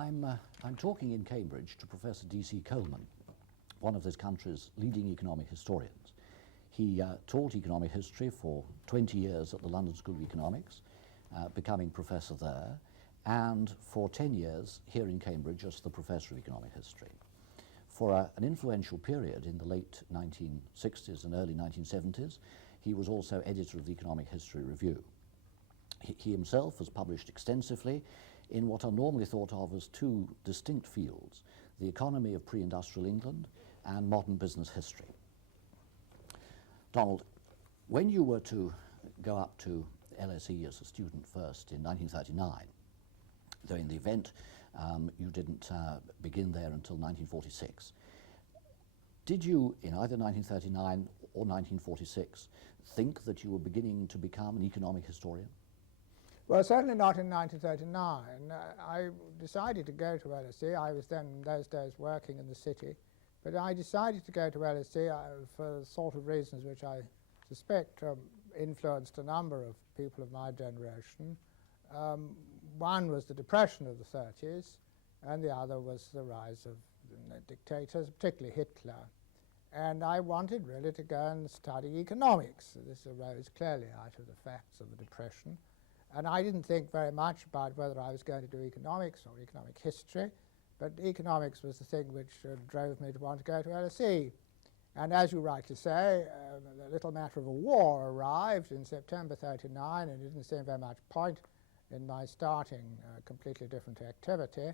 I'm talking in Cambridge to Professor D.C. Coleman, one of this country's leading economic historians. He taught economic history for 20 years at the London School of Economics, becoming professor there, and for 10 years here in Cambridge as the professor of economic history. For an influential period in the late 1960s and early 1970s, he was also editor of the Economic History Review. He himself has published extensively in what are normally thought of as two distinct fields, the economy of pre-industrial England and modern business history. Donald, when you were to go up to LSE as a student first in 1939, though in the event you didn't begin there until 1946, did you, in either 1939 or 1946, think that you were beginning to become an economic historian? Well, certainly not in 1939. I decided to go to LSE. I was then, in those days, working in the city. But I decided to go to LSE for the sort of reasons which I suspect influenced a number of people of my generation. One was the Depression of the 30s, and the other was the rise of dictators, particularly Hitler. And I wanted really to go and study economics. This arose clearly out of the facts of the Depression. And I didn't think very much about whether I was going to do economics or economic history, but economics was the thing which drove me to want to go to LSE. And as you rightly say, the little matter of a war arrived in September 39, and it didn't seem very much point in my starting a completely different activity.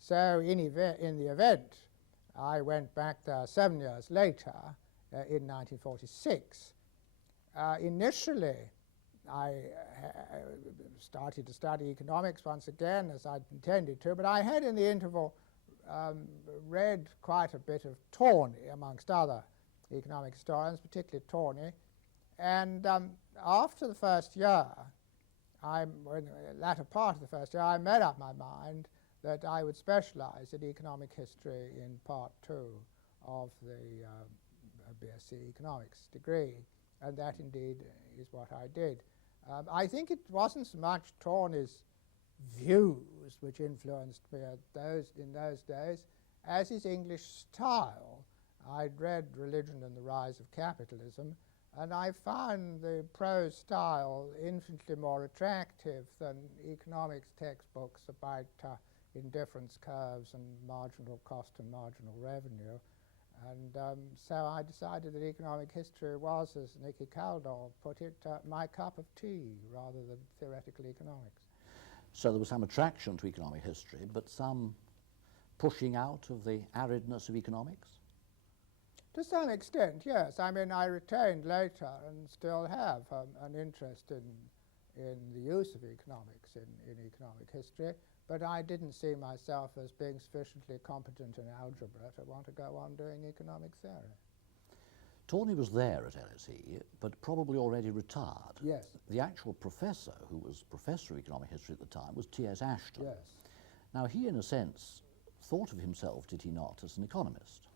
So in the event, I went back there 7 years later, in 1946. Initially, I started to study economics once again, as I'd intended to, but I had in the interval read quite a bit of Tawney, amongst other economic historians, particularly Tawney. And after the first year, in the latter part of the first year, I made up my mind that I would specialize in economic history in part 2 of the BSc economics degree, and that indeed is what I did. I think it wasn't so much Tawney's views which influenced me in those days as his English style. I'd read Religion and the Rise of Capitalism, and I found the prose style infinitely more attractive than economics textbooks about indifference curves and marginal cost and marginal revenue. And so I decided that economic history was, as Nicky Caldor put it, my cup of tea rather than theoretical economics. So there was some attraction to economic history, but some pushing out of the aridness of economics? To some extent, yes. I mean, I retained later and still have an interest in the use of economics in economic history, but I didn't see myself as being sufficiently competent in algebra to want to go on doing economic theory. Tawney was there at LSE, but probably already retired. Yes. The actual professor, who was professor of economic history at the time, was T.S. Ashton. Yes. Now, he, in a sense, thought of himself, did he not, as an economist?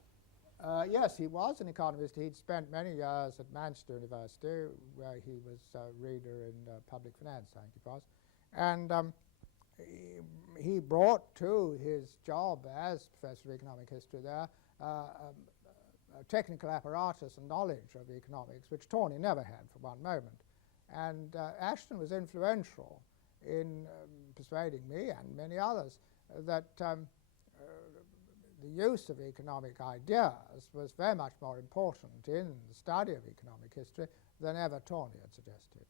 Yes, he was an economist. He'd spent many years at Manchester University, where he was a reader in public finance, I think it was. And he brought to his job as professor of economic history there a technical apparatus and knowledge of economics, which Tawney never had for one moment. And Ashton was influential in persuading me and many others that the use of economic ideas was very much more important in the study of economic history than ever Tawney had suggested.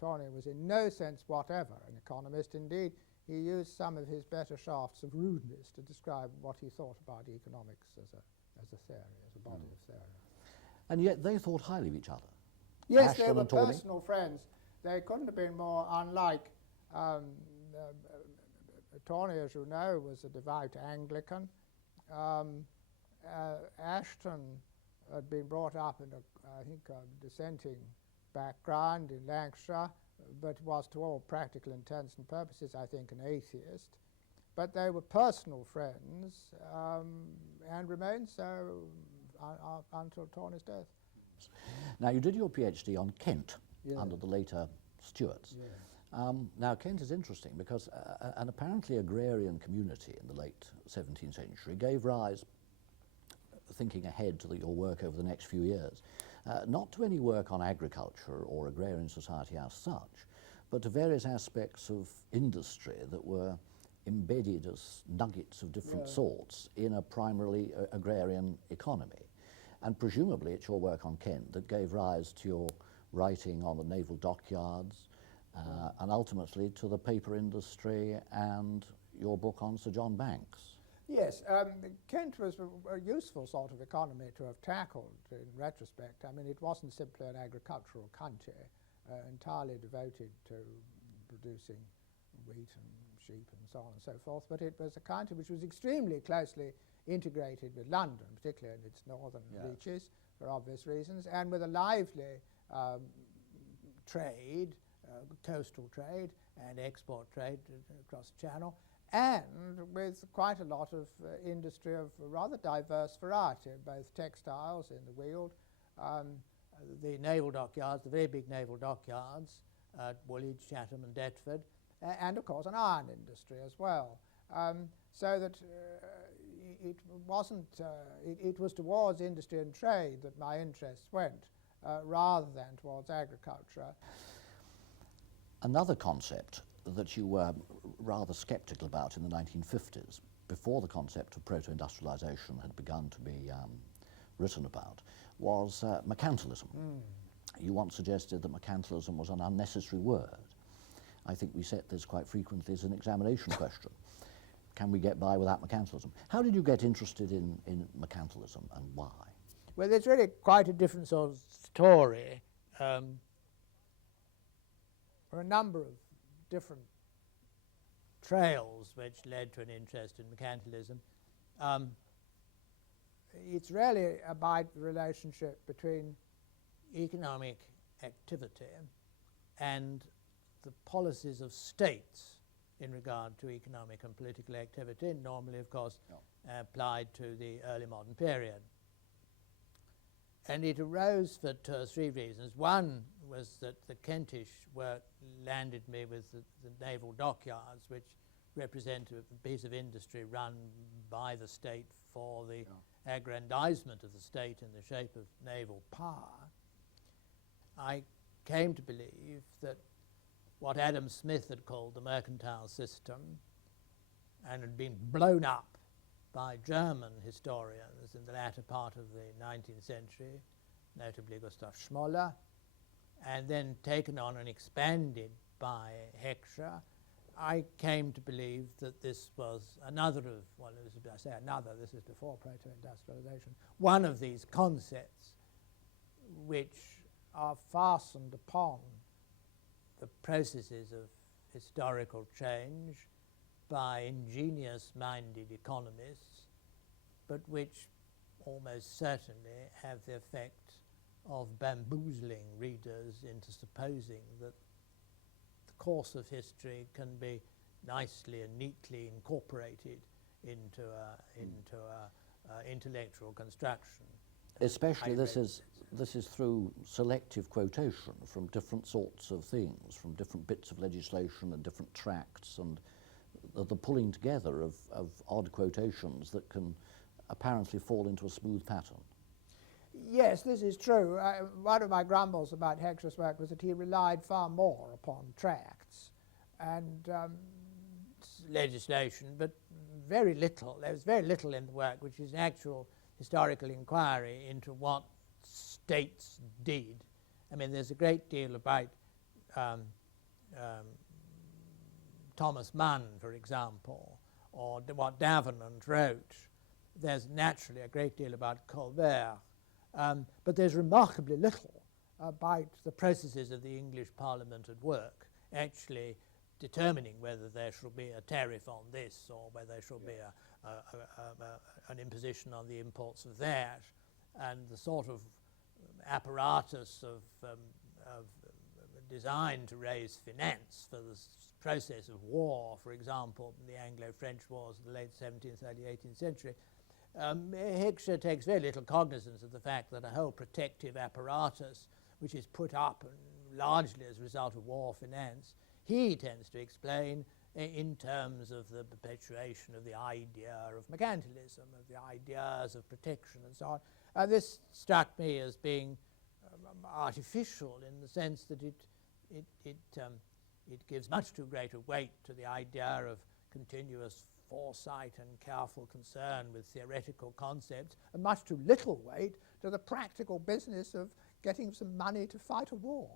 Tawney was in no sense whatever an economist. Indeed, he used some of his better shafts of rudeness to describe what he thought about economics as a theory, as a body of theory. And yet they thought highly of each other. Yes, Ashton they were and Tawney. personal friends. They couldn't have been more unlike. Tawney, as you know, was a devout Anglican. Ashton had been brought up in I think a dissenting background in Lancashire, but was to all practical intents and purposes, I think, an atheist. But they were personal friends and remained so until Tawney's death. Now, you did your PhD on Kent, Yeah. under the later Stuarts. Yeah. Now, Kent is interesting because an apparently agrarian community in the late 17th century gave rise, thinking ahead to your work over the next few years, not to any work on agriculture or agrarian society as such, but to various aspects of industry that were embedded as nuggets of different sorts in a primarily agrarian economy. And presumably it's your work on Kent that gave rise to your writing on the naval dockyards, and ultimately to the paper industry and your book on Sir John Banks. Yes, Kent was a useful sort of economy to have tackled in retrospect. I mean, it wasn't simply an agricultural country entirely devoted to producing wheat and sheep and so on and so forth, but it was a country which was extremely closely integrated with London, particularly in its northern reaches, for obvious reasons, and with a lively trade, coastal trade and export trade across the Channel, and with quite a lot of industry of a rather diverse variety, both textiles in the Weald, the naval dockyards, the very big naval dockyards at Woolwich, Chatham and Deptford, and of course an iron industry as well. So that it wasn't, it was towards industry and trade that my interests went, rather than towards agriculture. Another concept that you were rather sceptical about in the 1950s, before the concept of proto-industrialization had begun to be written about, was mercantilism. You once suggested that mercantilism was an unnecessary word. I think we set this quite frequently as an examination question. Can we get by without mercantilism? How did you get interested in mercantilism and why? Well, there's really quite a different sort of story. There are a number of different trails which led to an interest in mercantilism. It's really about the relationship between economic activity and the policies of states in regard to economic and political activity, normally, of course, applied to the early modern period. And it arose for 2 or 3 reasons. One was that the Kentish work landed me with the naval dockyards, which represent a piece of industry run by the state for the aggrandizement of the state in the shape of naval power. I came to believe that what Adam Smith had called the mercantile system, and had been blown up by German historians in the latter part of the 19th century, notably Gustav Schmoller, and then taken on and expanded by Heckscher, I came to believe that this was another of, well, I say another, this is before proto-industrialization, one of these concepts which are fastened upon the processes of historical change by ingenious-minded economists, but which almost certainly have the effect of bamboozling readers into supposing that the course of history can be nicely and neatly incorporated into a intellectual construction. Especially this is through selective quotation from different sorts of things, from different bits of legislation and different tracts, and the pulling together of odd quotations that can apparently fall into a smooth pattern. Yes, this is true. One of my grumbles about Heckscher's work was that he relied far more upon tracts and legislation, but very little. There was very little in the work which is actual historical inquiry into what states did. I mean, there's a great deal about Thomas Mann, for example, or what Davenant wrote. There's naturally a great deal about Colbert, but there's remarkably little about the processes of the English Parliament at work, actually determining whether there shall be a tariff on this or whether there shall be an imposition on the imports of that, and the sort of apparatus of designed to raise finance for the process of war, for example, the Anglo-French wars of the late 17th, early 18th century. Heckscher takes very little cognizance of the fact that a whole protective apparatus, which is put up largely as a result of war finance, he tends to explain in terms of the perpetuation of the idea of mercantilism, of the ideas of protection and so on. This struck me as being artificial in the sense that it gives much too great a weight to the idea of continuous foresight and careful concern with theoretical concepts, and much too little weight to the practical business of getting some money to fight a war,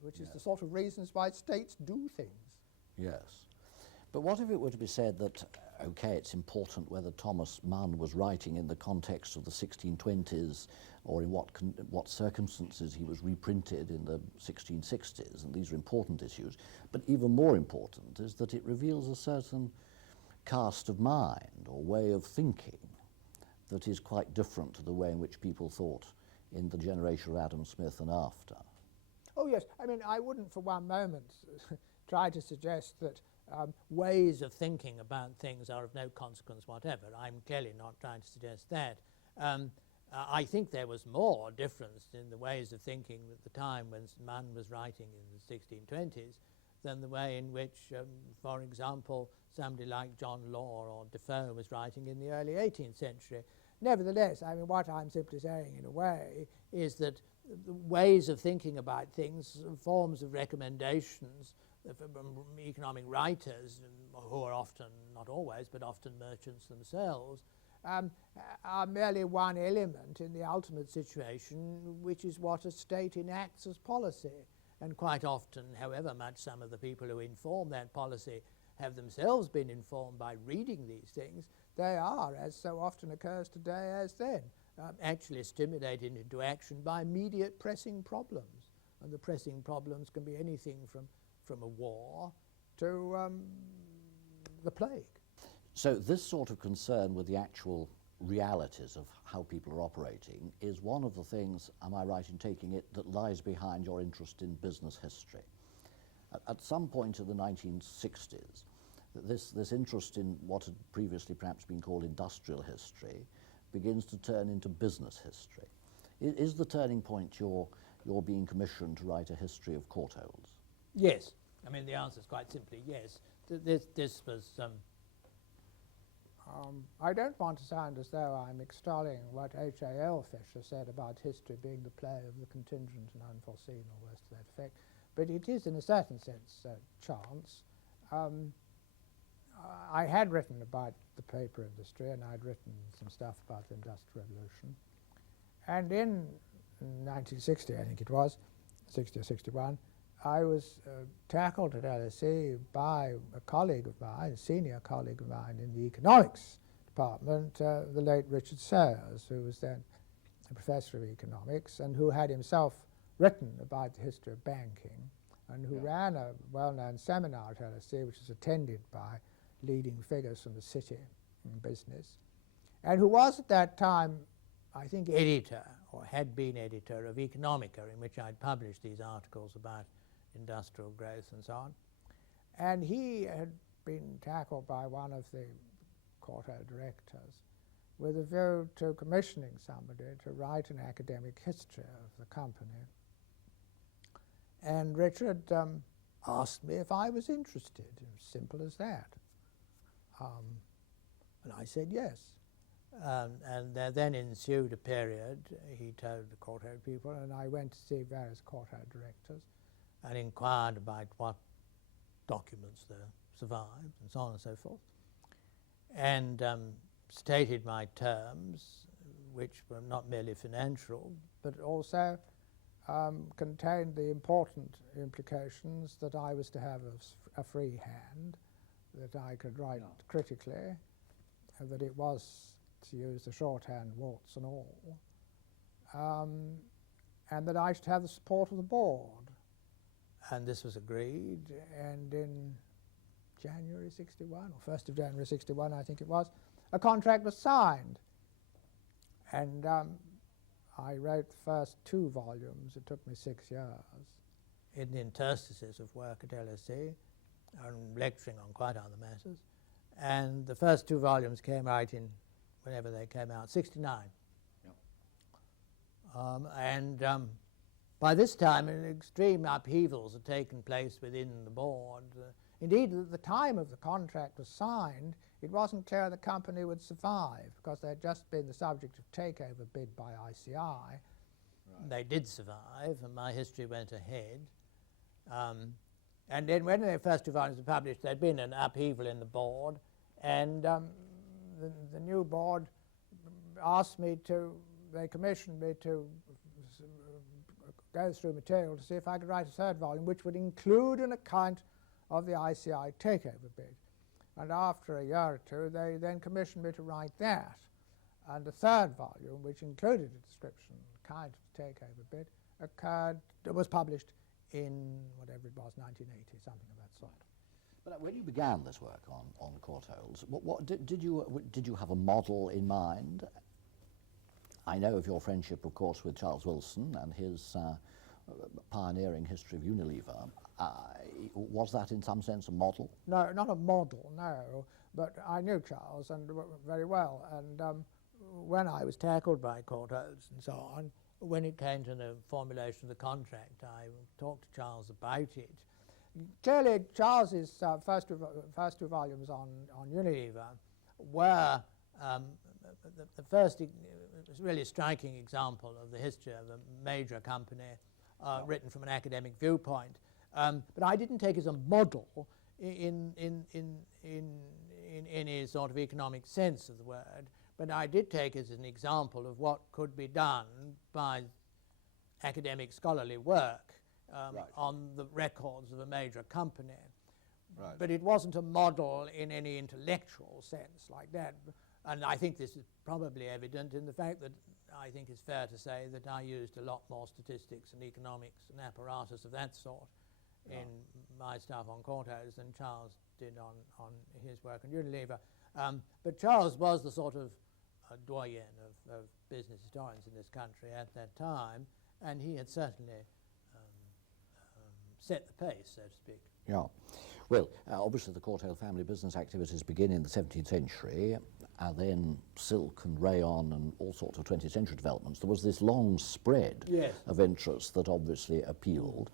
which is the sort of reasons why states do things. Yes. But what if it were to be said that, okay, it's important whether Thomas Mann was writing in the context of the 1620s or in what circumstances he was reprinted in the 1660s, and these are important issues, but even more important is that it reveals a certain cast of mind or way of thinking that is quite different to the way in which people thought in the generation of Adam Smith and after. Oh yes, I mean, I wouldn't for one moment try to suggest that ways of thinking about things are of no consequence whatever. I'm clearly not trying to suggest that. I think there was more difference in the ways of thinking at the time when Mann was writing in the 1620s than the way in which, for example, somebody like John Law or Defoe was writing in the early 18th century. Nevertheless, I mean, what I'm simply saying in a way is that the ways of thinking about things, forms of recommendations from economic writers, who are often, not always, but often merchants themselves, are merely one element in the ultimate situation, which is what a state enacts as policy. And quite often, however much some of the people who inform that policy have themselves been informed by reading these things, they are, as so often occurs today as then, actually stimulated into action by immediate pressing problems. And the pressing problems can be anything from a war to the plague. So this sort of concern with the actual realities of how people are operating is one of the things, am I right in taking it, that lies behind your interest in business history. At some point in the 1960s, this interest in what had previously perhaps been called industrial history begins to turn into business history. Is the turning point you're being commissioned to write a history of courtholds? Yes. I mean, the answer is quite simply yes. This was... I don't want to sound as though I'm extolling what H.A.L. Fisher said about history being the play of the contingent and unforeseen, or words to that effect, but it is in a certain sense chance. I had written about the paper industry, and I'd written some stuff about the Industrial Revolution, and in 1960, I think it was, 60 or 61, I was tackled at LSE by a colleague of mine, a senior colleague of mine in the economics department, the late Richard Sayers, who was then a professor of economics and who had himself written about the history of banking and who ran a well-known seminar at LSE, which was attended by leading figures from the city in business, and who was at that time, I think, editor, or had been editor of Economica, in which I'd published these articles about industrial growth and so on. And he had been tackled by one of the Quarto directors with a view to commissioning somebody to write an academic history of the company. And Richard asked me if I was interested, as simple as that. And I said yes. And there then ensued a period, he told the Quarto people, and I went to see various Quarto directors and inquired about what documents there survived and so on and so forth, and stated my terms, which were not merely financial, but also contained the important implications that I was to have a free hand, that I could write critically, and that it was, to use the shorthand, warts and all, and that I should have the support of the board. And this was agreed, and in January 61, or 1st of January 61, I think it was, a contract was signed. And I wrote the first 2 volumes. It took me 6 years in the interstices of work at LSE and lecturing on quite other matters. And the first 2 volumes came out in, whenever they came out, 69. Yep. By this time, extreme upheavals had taken place within the board. Indeed, at the time of the contract was signed, it wasn't clear the company would survive because they had just been the subject of takeover bid by ICI. Right. They did survive, and my history went ahead. And then when the first two volumes were published, there had been an upheaval in the board, and the new board asked me to, they commissioned me to go through material to see if I could write a third volume, which would include an account of the ICI takeover bid. And after a year or two, they then commissioned me to write that. And the third volume, which included a description, account of the takeover bid, was published in whatever it was, 1980, something of that sort. But when you began this work on courtholes, did you have a model in mind? I know of your friendship, of course, with Charles Wilson and his pioneering history of Unilever. Was that in some sense a model? No, not a model, no. But I knew Charles and very well. And when I was tackled by courtholes and so on, when it came to the formulation of the contract, I talked to Charles about it. Clearly, Charles's first two volumes on Unilever were the first really striking example of the history of a major company written from an academic viewpoint. But I didn't take it as a model in any sort of economic sense of the word, but I did take it as an example of what could be done by academic scholarly work on the records of a major company. Right. But it wasn't a model in any intellectual sense like that. And I think this is probably evident in the fact that I think it's fair to say that I used a lot more statistics and economics and apparatus of that sort in my stuff on courthouse than Charles did on his work on Unilever. But Charles was the sort of doyen of business historians in this country at that time, and he had certainly set the pace, so to speak. Yeah. Well, obviously the Courtauld family business activities begin in the 17th century, and then silk and rayon and all sorts of 20th century developments. There was this long spread of interest that obviously appealed,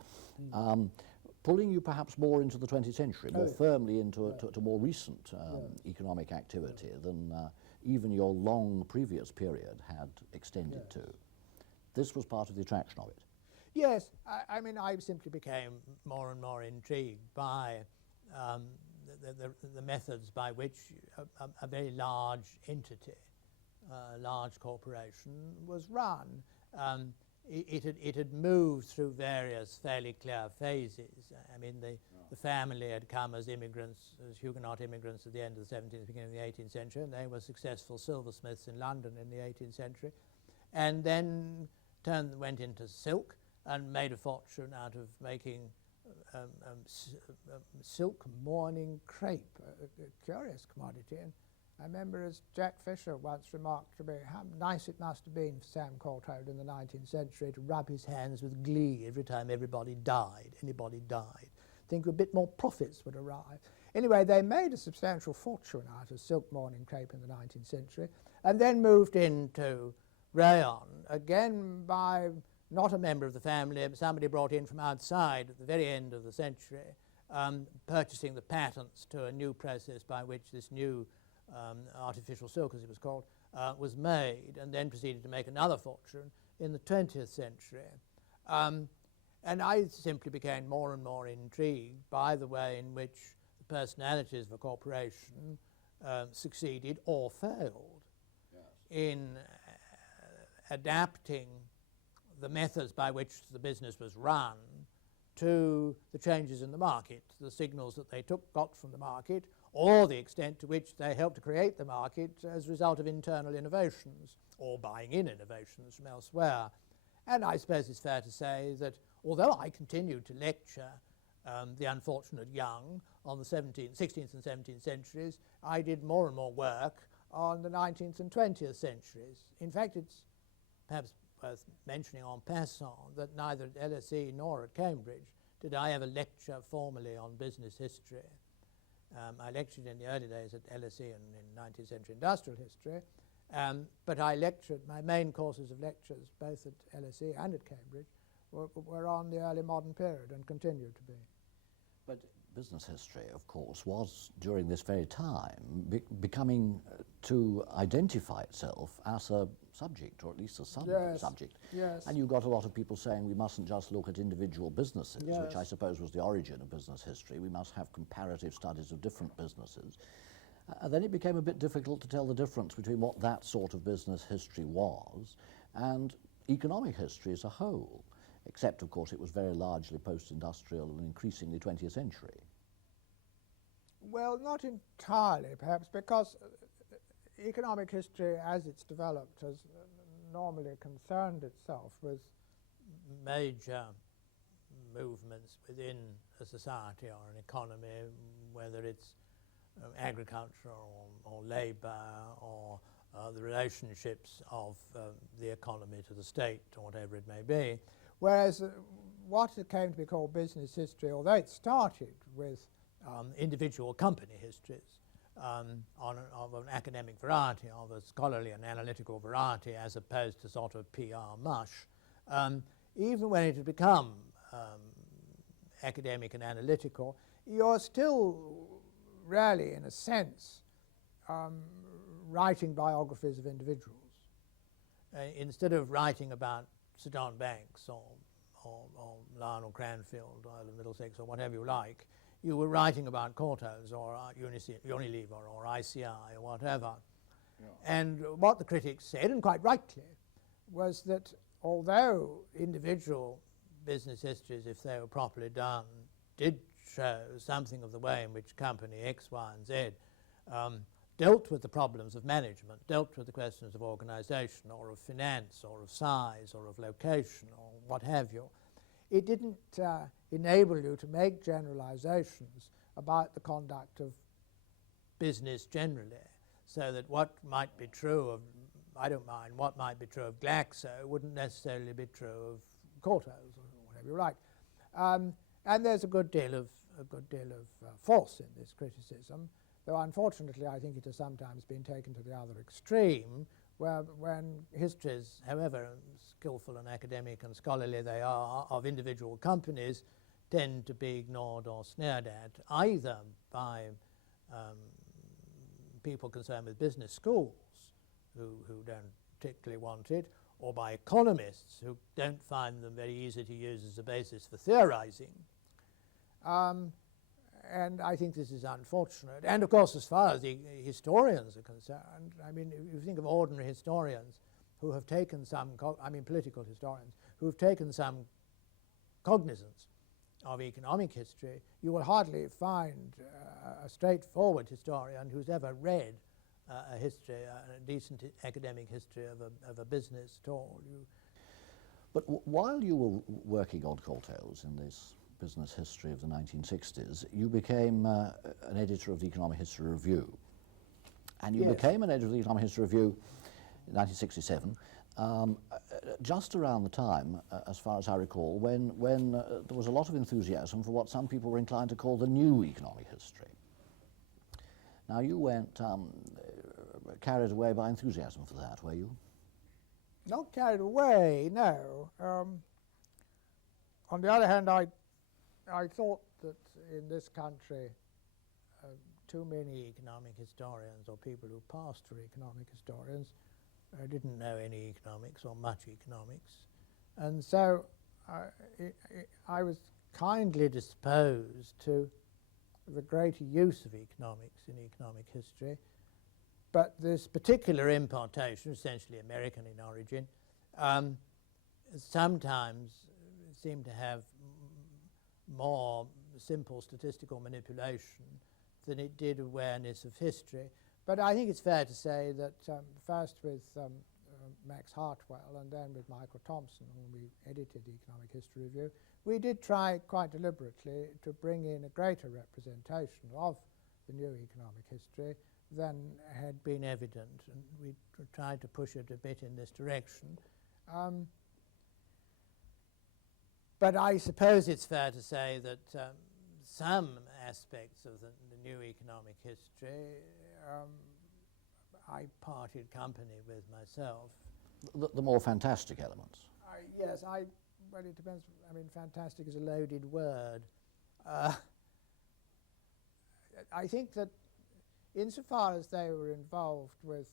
pulling you perhaps more into the 20th century, more firmly into to more recent economic activity than even your long previous period had extended to. This was part of the attraction of it. Yes, I mean, I simply became more and more intrigued by the methods by which a very large entity, a large corporation, was run. It had moved through various fairly clear phases. I mean, the family had come as immigrants, as Huguenot immigrants at the end of the 17th, beginning of the 18th century, and they were successful silversmiths in London in the 18th century, and then went into silk and made a fortune out of making silk mourning crepe, a curious commodity. And I remember as Jack Fisher once remarked to me how nice it must have been for Sam Courtauld in the 19th century to rub his hands with glee every time anybody died. Think a bit more profits would arrive. Anyway, they made a substantial fortune out of silk mourning crepe in the 19th century, and then moved into rayon, again by not a member of the family, but somebody brought in from outside at the very end of the century, purchasing the patents to a new process by which this new artificial silk, as it was called, was made, and then proceeded to make another fortune in the 20th century. And I simply became more and more intrigued by the way in which the personalities of a corporation succeeded or failed in adapting the methods by which the business was run to the changes in the market, the signals that they got from the market, or the extent to which they helped to create the market as a result of internal innovations or buying in innovations from elsewhere. And I suppose it's fair to say that although I continued to lecture the unfortunate young on the 16th and 17th centuries, I did more and more work on the 19th and 20th centuries. In fact, it's perhaps worth mentioning en passant that neither at LSE nor at Cambridge did I ever lecture formally on business history. I lectured in the early days at LSE and in 19th century industrial history, but I lectured, my main courses of lectures, both at LSE and at Cambridge, were on the early modern period and continue to be. But business history, of course, was during this very time becoming to identify itself as a subject, or at least a sub-subject. Yes. And you got a lot of people saying we mustn't just look at individual businesses, Yes. which I suppose was the origin of business history. We must have comparative studies of different businesses. Then it became a bit difficult to tell the difference between what that sort of business history was and economic history as a whole, except, of course, it was very largely post-industrial and increasingly 20th century. Well, not entirely, perhaps, because economic history, as it's developed, has normally concerned itself with major movements within a society or an economy, whether it's agriculture or labour or the relationships of the economy to the state or whatever it may be. Whereas what came to be called business history, although it started with individual company histories of an academic variety, of a scholarly and analytical variety, as opposed to sort of PR mush, even when it had become academic and analytical, you're still really, in a sense, writing biographies of individuals. Instead of writing about Sir John Banks or Lionel Cranfield or Earl of Middlesex or whatever you like, you were writing about Cortos or Unilever or ICI or whatever. Yeah. And what the critics said, and quite rightly, was that although individual business histories, if they were properly done, did show something of the way in which company X, Y, and Z dealt with the problems of management, dealt with the questions of organisation or of finance or of size or of location or what have you, it didn't enable you to make generalizations about the conduct of business generally, so that what might be true of, I don't mind, what might be true of Glaxo wouldn't necessarily be true of Cortos or whatever you like. And there's a good deal of force in this criticism, though unfortunately I think it has sometimes been taken to the other extreme, where when histories, however skillful and academic and scholarly they are, of individual companies, tend to be ignored or sneered at, either by people concerned with business schools who don't particularly want it, or by economists who don't find them very easy to use as a basis for theorizing. And I think this is unfortunate. And of course, as far as the historians are concerned, I mean, if you think of ordinary historians who have taken some, political historians, who have taken some cognizance of economic history, you will hardly find a straightforward historian who's ever read a history, a decent academic history of a business at all. But while you were working on Cortos in this business history of the 1960s, you became an editor of the Economic History Review. And you became an editor of the Economic History Review in 1967, just around the time, as far as I recall, when there was a lot of enthusiasm for what some people were inclined to call the new economic history. Now, you weren't carried away by enthusiasm for that, were you? Not carried away, no. On the other hand, I thought that in this country too many economic historians, or people who passed for economic historians, didn't know any economics or much economics. And so I was kindly disposed to the greater use of economics in economic history. But this particular importation, essentially American in origin, sometimes seemed to have more simple statistical manipulation than it did awareness of history. But I think it's fair to say that first with Max Hartwell and then with Michael Thompson, when we edited the Economic History Review, we did try quite deliberately to bring in a greater representation of the new economic history than had been evident, and we tried to push it a bit in this direction. But I suppose it's fair to say that some aspects of the new economic history I parted company with myself. The more fantastic elements? Yes, I well, it depends. I mean, fantastic is a loaded word. I think that insofar as they were involved with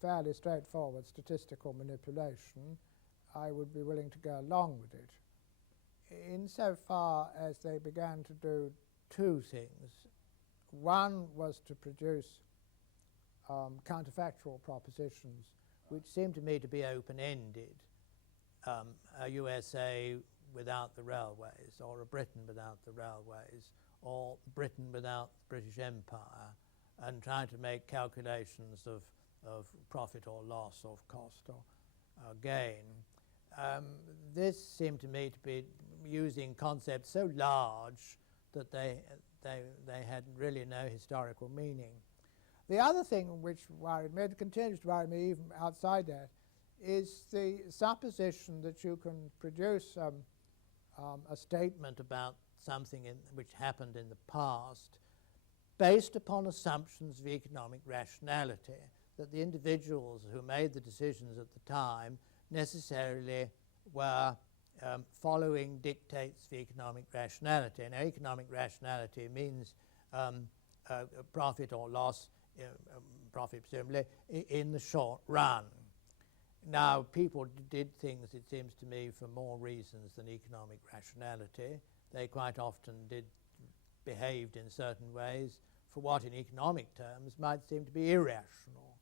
fairly straightforward statistical manipulation, I would be willing to go along with it. Insofar as they began to do two things. One was to produce counterfactual propositions which seemed to me to be open-ended. A USA without the railways, or a Britain without the railways, or Britain without the British Empire, and trying to make calculations of profit or loss, of cost or gain. This seemed to me to be using concepts so large that they had really no historical meaning. The other thing which worried me, it continues to worry me even outside that, is the supposition that you can produce a statement about something which happened in the past based upon assumptions of economic rationality, that the individuals who made the decisions at the time necessarily were following dictates of economic rationality. And economic rationality means profit or loss, profit presumably, in the short run. Now, people did things, it seems to me, for more reasons than economic rationality. They quite often behaved in certain ways for what in economic terms might seem to be irrational.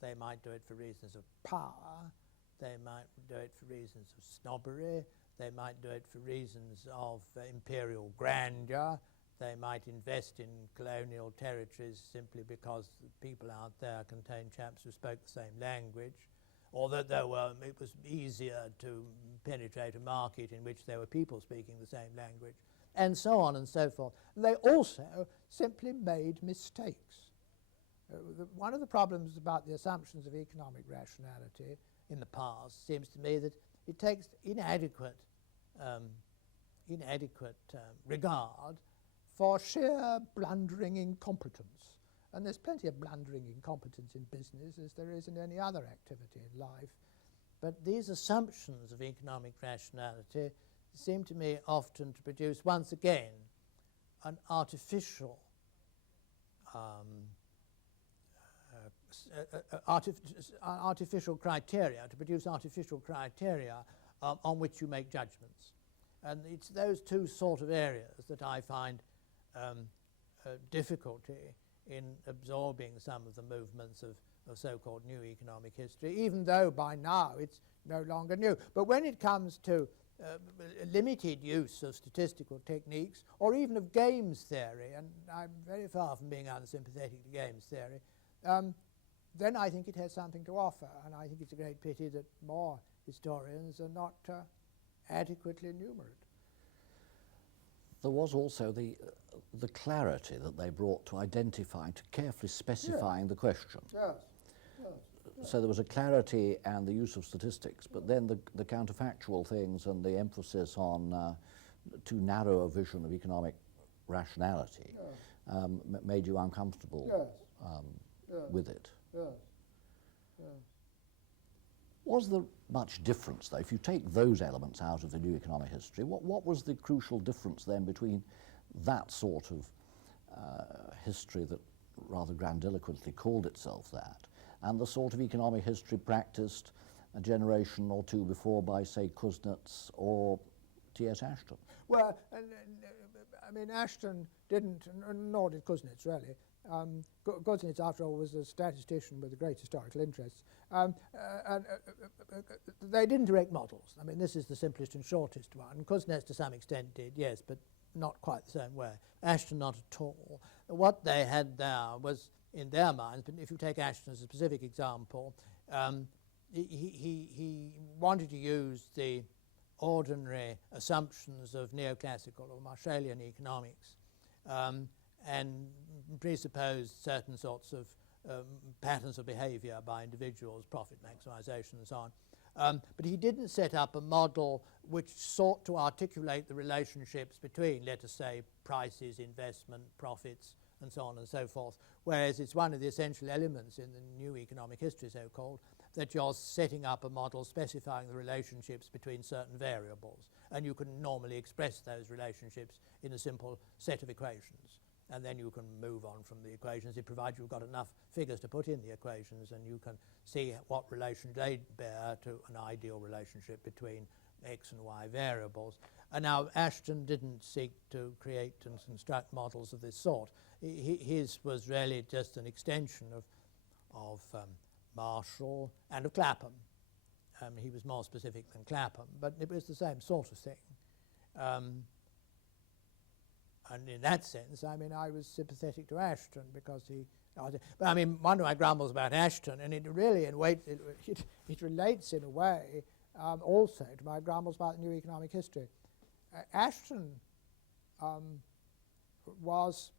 They might do it for reasons of power, they might do it for reasons of snobbery, they might do it for reasons of imperial grandeur, they might invest in colonial territories simply because the people out there contained chaps who spoke the same language, or that it was easier to penetrate a market in which there were people speaking the same language, and so on and so forth. They also simply made mistakes. One of the problems about the assumptions of economic rationality in the past seems to me that it takes inadequate regard for sheer blundering incompetence. And there's plenty of blundering incompetence in business as there is in any other activity in life. But these assumptions of economic rationality seem to me often to produce, once again, an artificial artificial criteria, to produce artificial criteria on which you make judgments. And it's those two sort of areas that I find difficulty in absorbing some of the movements of so-called new economic history, even though by now it's no longer new. But when it comes to limited use of statistical techniques, or even of games theory, and I'm very far from being unsympathetic to games theory, then I think it has something to offer, and I think it's a great pity that more historians are not adequately numerate. There was also the clarity that they brought to identifying, to carefully specifying the question. Yes. So there was a clarity and the use of statistics, but then the counterfactual things and the emphasis on too narrow a vision of economic rationality made you uncomfortable with it. Was there much difference, though, if you take those elements out of the new economic history? What was the crucial difference then between that sort of history that rather grandiloquently called itself that, and the sort of economic history practiced a generation or two before by, say, Kuznets or T.S. Ashton? Well, I mean, Ashton didn't, nor did Kuznets, really. Kuznets, after all, was a statistician with a great historical interest. And they didn't direct models. I mean, this is the simplest and shortest one. Kuznets, to some extent, did, yes, but not quite the same way. Ashton, not at all. What they had there was, in their minds, but if you take Ashton as a specific example, he wanted to use the ordinary assumptions of neoclassical or Marshallian economics and presupposed certain sorts of patterns of behavior by individuals, profit maximization and so on. But he didn't set up a model which sought to articulate the relationships between, let us say, prices, investment, profits, and so on and so forth, whereas it's one of the essential elements in the new economic history, so-called, that you're setting up a model specifying the relationships between certain variables, and you can normally express those relationships in a simple set of equations, and then you can move on from the equations, provided you've got enough figures to put in the equations, and you can see what relation they bear to an ideal relationship between x and y variables. And now Ashton didn't seek to create and construct models of this sort. His was really just an extension of Marshall and of Clapham. He was more specific than Clapham, but it was the same sort of thing. And in that sense, I mean, I was sympathetic to Ashton because he. But I mean, one of my grumbles about Ashton, and it really, in way, it relates in a way also to my grumbles about the new economic history. Ashton was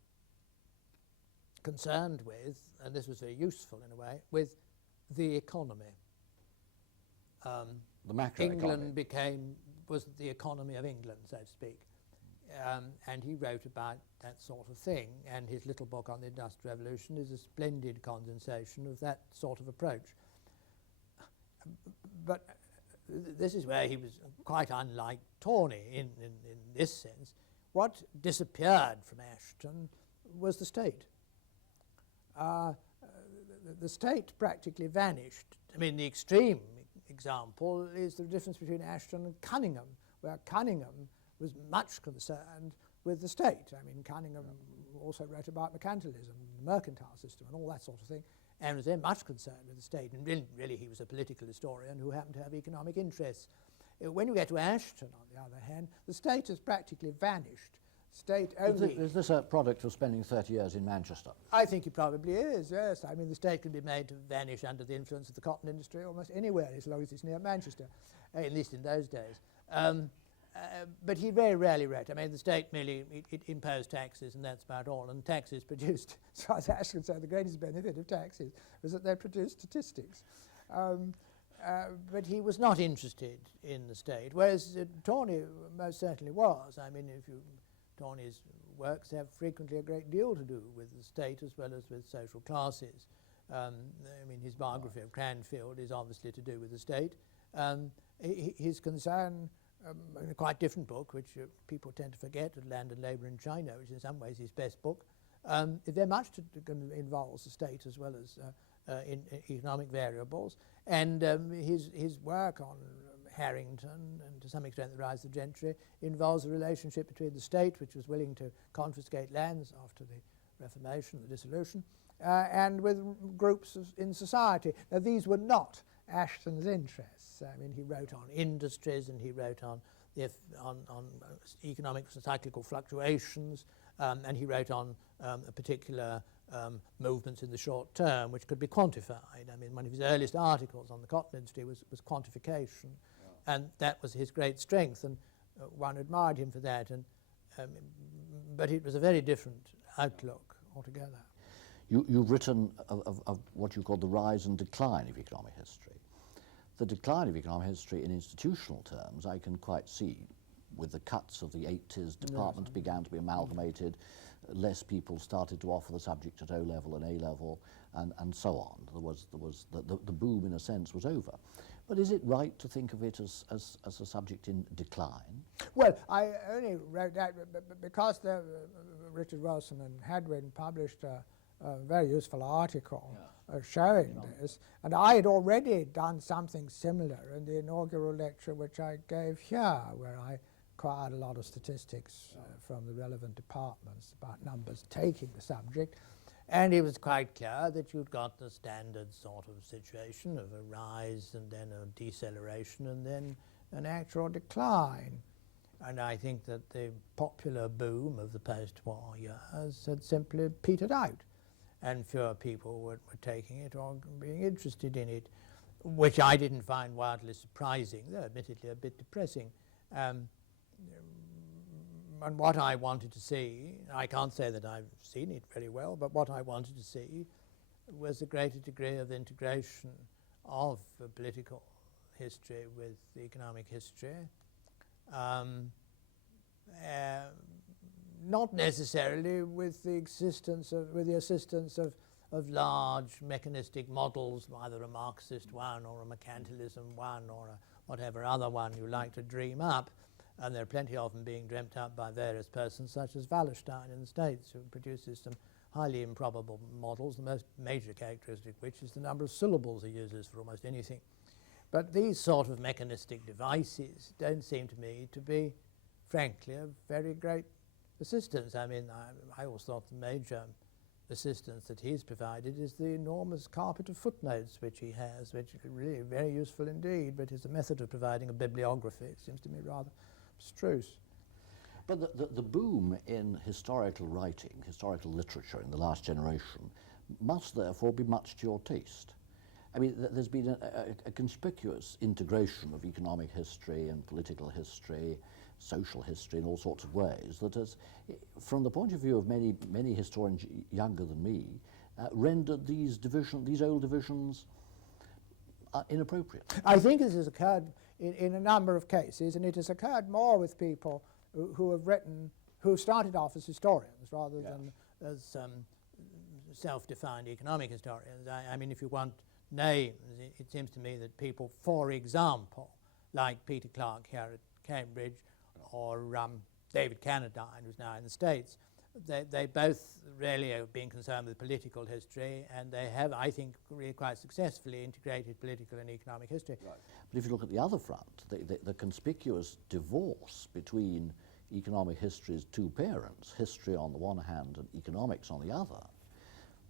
concerned with, and this was very useful in a way, with the economy. The macroeconomy. England was the economy of England, so to speak. And he wrote about that sort of thing, and his little book on the Industrial Revolution is a splendid condensation of that sort of approach. But this is where he was quite unlike Tawney in this sense. What disappeared from Ashton was the state. The state practically vanished. I mean, the extreme example is the difference between Ashton and Cunningham, where Cunningham was much concerned with the state. I mean, Cunningham also wrote about mercantilism, the mercantile system, and all that sort of thing, and was then much concerned with the state. And really he was a political historian who happened to have economic interests. When you get to Ashton, on the other hand, the state has practically vanished. State only. Is this a product of spending 30 years in Manchester? I think it probably is, yes. I mean, the state can be made to vanish under the influence of the cotton industry almost anywhere, as long as it's near Manchester, at least in those days. But he very rarely wrote. I mean, the state merely it imposed taxes, and that's about all. And taxes produced, as far as Ashton can say, the greatest benefit of taxes was that they produced statistics. But he was not interested in the state, whereas Tawney most certainly was. I mean, Tawney's works have frequently a great deal to do with the state as well as with social classes. I mean, his biography of Cranfield is obviously to do with the state. His concern, in a quite different book, which people tend to forget, Land and Labour in China, which is in some ways his best book, very much involves the state as well as in economic variables. And his work on Harrington and to some extent the rise of the gentry involves a relationship between the state, which was willing to confiscate lands after the Reformation, the dissolution, and with groups in society. Now, these were not Ashton's interests. I mean, he wrote on industries, and he wrote on economic cyclical fluctuations, and he wrote on particular movements in the short term, which could be quantified. I mean, one of his earliest articles on the cotton industry was quantification, and that was his great strength, and one admired him for that. And but it was a very different outlook altogether. You've written of what you call the rise and decline of economic history. The decline of economic history in institutional terms I can quite see. With the cuts of the 80s, departments began to be amalgamated, less people started to offer the subject at O-level and A-level, and so on. The boom, in a sense, was over. But is it right to think of it as a subject in decline? Well, I only wrote that because Richard Wilson and Hadwin published a very useful article showing this, and I had already done something similar in the inaugural lecture which I gave here, where I acquired a lot of statistics from the relevant departments about numbers taking the subject, and it was quite clear that you'd got the standard sort of situation of a rise and then a deceleration and then an actual decline. And I think that the popular boom of the post-war years had simply petered out, and fewer people were taking it or being interested in it, which I didn't find wildly surprising, though admittedly a bit depressing. And what I wanted to see, I can't say that I've seen it very well, but what I wanted to see was a greater degree of integration of political history with the economic history, not necessarily with the assistance of large mechanistic models, either a Marxist one or a mercantilism one or a whatever other one you like to dream up. And there are plenty of them being dreamt up by various persons, such as Wallerstein in the States, who produces some highly improbable models, the most major characteristic which is the number of syllables he uses for almost anything. But these sort of mechanistic devices don't seem to me to be, frankly, a very great assistance. I mean, I always thought the major assistance that he's provided is the enormous carpet of footnotes which he has, which are really very useful indeed, but is a method of providing a bibliography. It seems to me rather abstruse. But the boom in historical writing, historical literature in the last generation must therefore be much to your taste. I mean, there's been a conspicuous integration of economic history and political history, social history in all sorts of ways that has, from the point of view of many historians younger than me, rendered these old divisions inappropriate. I think this has occurred in a number of cases, and it has occurred more with people who started off as historians rather than as self-defined economic historians. I mean, if you want names, it seems to me that people, for example, like Peter Clarke here at Cambridge, or David Cannadine, who's now in the States, they both really have been concerned with political history, and they have, I think, really quite successfully integrated political and economic history. Right. But if you look at the other front, the conspicuous divorce between economic history's two parents, history on the one hand and economics on the other,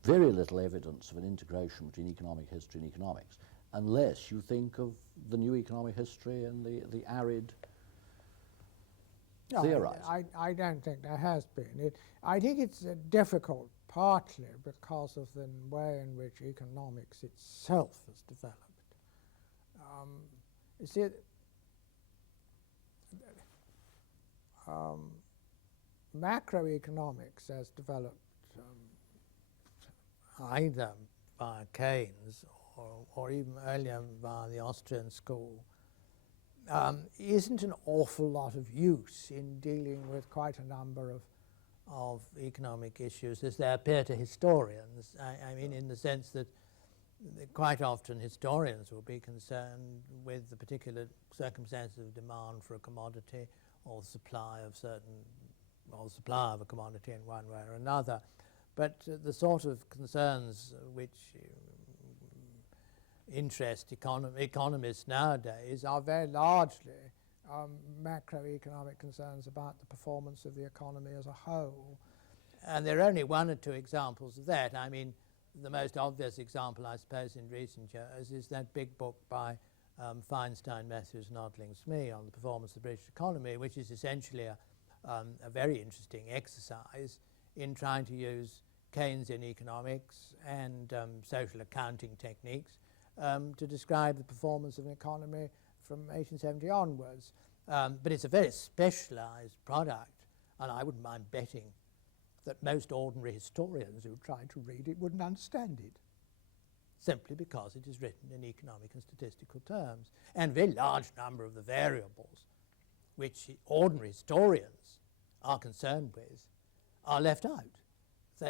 very little evidence of an integration between economic history and economics, unless you think of the new economic history and the arid theorizing. I don't think there has been. I think it's difficult partly because of the way in which economics itself has developed. You see, macroeconomics has developed either by Keynes or even earlier by the Austrian school, isn't an awful lot of use in dealing with quite a number of economic issues as they appear to historians. I mean, in the sense that quite often historians will be concerned with the particular circumstances of demand for a commodity or supply of supply of a commodity in one way or another. But the sort of concerns which interest economists nowadays are very largely macroeconomic concerns about the performance of the economy as a whole. And there are only one or two examples of that. I mean, the most obvious example, I suppose, in recent years is that big book by Feinstein, Matthews, Nodling, Smee on the performance of the British economy, which is essentially a very interesting exercise in trying to use Keynesian economics and social accounting techniques to describe the performance of an economy from 1870 onwards. But it's a very specialized product, and I wouldn't mind betting that most ordinary historians who tried to read it wouldn't understand it, simply because it is written in economic and statistical terms. And a very large number of the variables which ordinary historians are concerned with are left out.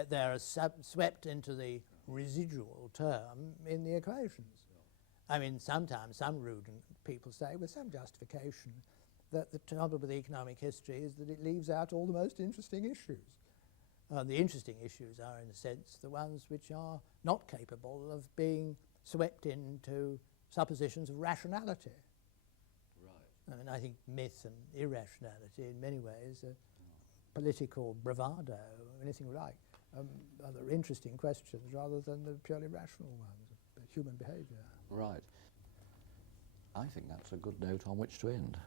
They are swept into the residual term in the equations. I mean, sometimes some rude people say, with some justification, that the trouble with economic history is that it leaves out all the most interesting issues. The interesting issues are, in a sense, the ones which are not capable of being swept into suppositions of rationality. Right. I mean, I think myth and irrationality, in many ways, political bravado, anything you like, are the interesting questions rather than the purely rational ones of human behaviour. Right. I think that's a good note on which to end.